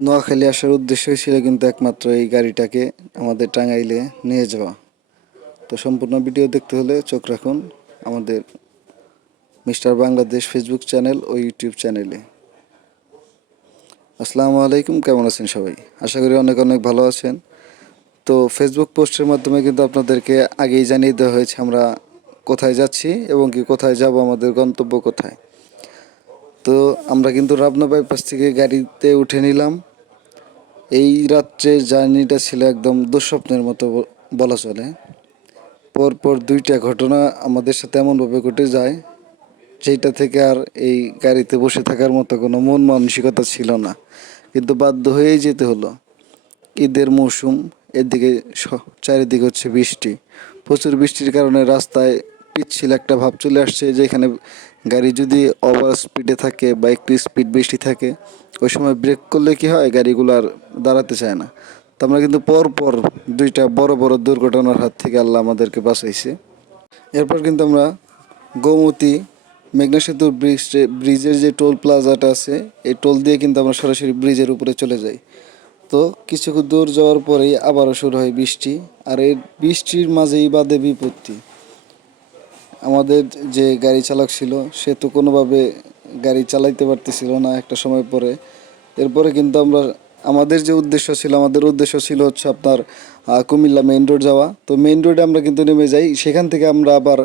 নোয়াখালী আসার উদ্দেশ্যই ছিল কিন্তু একমাত্র এই গাড়িটাকে আমাদের টাঙ্গাইলে নিয়ে যাওয়া। তো সম্পূর্ণ ভিডিও দেখতে হলে চোখ রাখুন আমাদের মিস্টার বাংলাদেশ ফেসবুক চ্যানেল ও ইউটিউব চ্যানেলে। আসসালামু আলাইকুম, কেমন আছেন সবাই? আশা করি অনেক অনেক ভালো আছেন। তো ফেসবুক পোস্টের মাধ্যমে কিন্তু আপনাদেরকে আগেই জানিয়ে দেওয়া হয়েছে আমরা কোথায় যাচ্ছি এবং কি কোথায় যাব, আমাদের গন্তব্য কোথায়। তো আমরা কিন্তু রাবনা বাইপাস থেকে গাড়িতে উঠে নিলাম। এই রাত্রের জার্নিটা ছিল একদম দুঃস্বপ্নের মতো বলা চলে। পরপর দুইটা ঘটনা আমাদের সাথে এমনভাবে ঘটে যায় যেটা থেকে আর এই গাড়িতে বসে থাকার মতো কোনো মন মানসিকতা ছিল না, কিন্তু বাধ্য হয়েই যেতে হলো। ঈদের মৌসুম, এদিকে চারিদিকে হচ্ছে বৃষ্টি, প্রচুর বৃষ্টির কারণে রাস্তায় পিচ্ছিল একটা ভাব চলে আসছে, যেখানে গাড়ি যদি ওভার স্পিডে থাকে বা একটু স্পিড বেশি থাকে, ওই সময় ব্রেক করলে কি হয়, গাড়িগুলো আর দাঁড়াতে চায় না। তো আমরা কিন্তু পরপর দুইটা বড় বড় দুর্ঘটনার হাত থেকে আল্লাহ আমাদেরকে বাঁচাইছে। এরপর কিন্তু আমরা গোমতী মেঘনা সেতুর ব্রিজের যে টোল প্লাজাটা আছে, এই টোল দিয়ে কিন্তু আমরা সরাসরি ব্রিজের উপরে চলে যাই। তো কিছু দূর যাওয়ার পরেই আবারও শুরু হয় বৃষ্টি, আর এই বৃষ্টির মাঝেই বাদে বিপত্তি। আমাদের যে গাড়ি চালক ছিল সে তো কোনোভাবে গাড়ি চালাইতে পারতেছিল না একটা সময় পরে। এরপরে কিন্তু আমাদের যে উদ্দেশ্য ছিল হচ্ছে আপনার কুমিল্লা মেইন রোড যাওয়া। তো মেইন রোডে আমরা কিন্তু নেমে যাই, সেখান থেকে আমরা আবার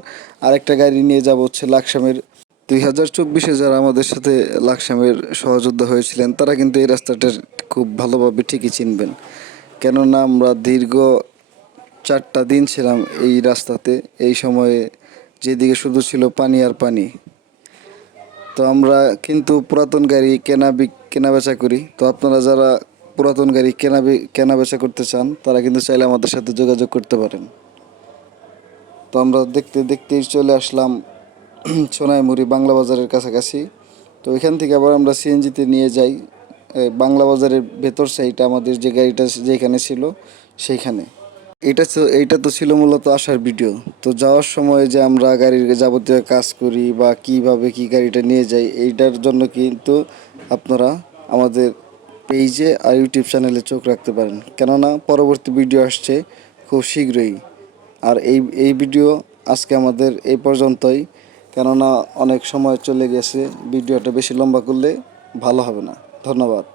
আরেকটা গাড়ি নিয়ে যাব হচ্ছে লাকসামের। 2024-এ যারা আমাদের সাথে লাকসামের সহযোদ্ধা হয়েছিলেন তারা কিন্তু এই রাস্তাটা খুব ভালোভাবে ঠিকই চিনবেন, কেননা আমরা দীর্ঘ 4টা দিন ছিলাম এই রাস্তাতে। এই সময়ে যেদিকে শুধু ছিল পানি আর পানি। তো আমরা কিন্তু পুরাতন গাড়ি কেনা বেচা করি। তো আপনারা যারা পুরাতন গাড়ি কেনা বেচা করতে চান তারা কিন্তু চাইলে আমাদের সাথে যোগাযোগ করতে পারেন। তো আমরা দেখতে দেখতেই চলে আসলাম সোনাইমুড়ি বাংলা বাজারের কাছাকাছি। তো এখান থেকে আবার আমরা সিএনজিতে নিয়ে যাই বাংলা বাজারের ভেতর সাইডে আমাদের যে গাড়িটা যেখানে ছিল সেইখানে। এইটা তো ছিল মূলত আসার ভিডিও। তো যাওয়ার সময় যে আমরা গাড়ির যাবতীয় কাজ করি বা কিভাবে কি গাড়িটা নিয়ে যাই, এইটার জন্য কিন্তু আপনারা আমাদের পেজে আর ইউটিউব চ্যানেলে চোখ রাখতে পারেন, কেননা পরবর্তী ভিডিও আসছে খুব শীঘ্রই। আর এই ভিডিও আজকে আমাদের এই পর্যন্তই, কেননা অনেক সময় চলে গেছে, ভিডিওটা বেশি লম্বা করলে ভালো হবে না। ধন্যবাদ।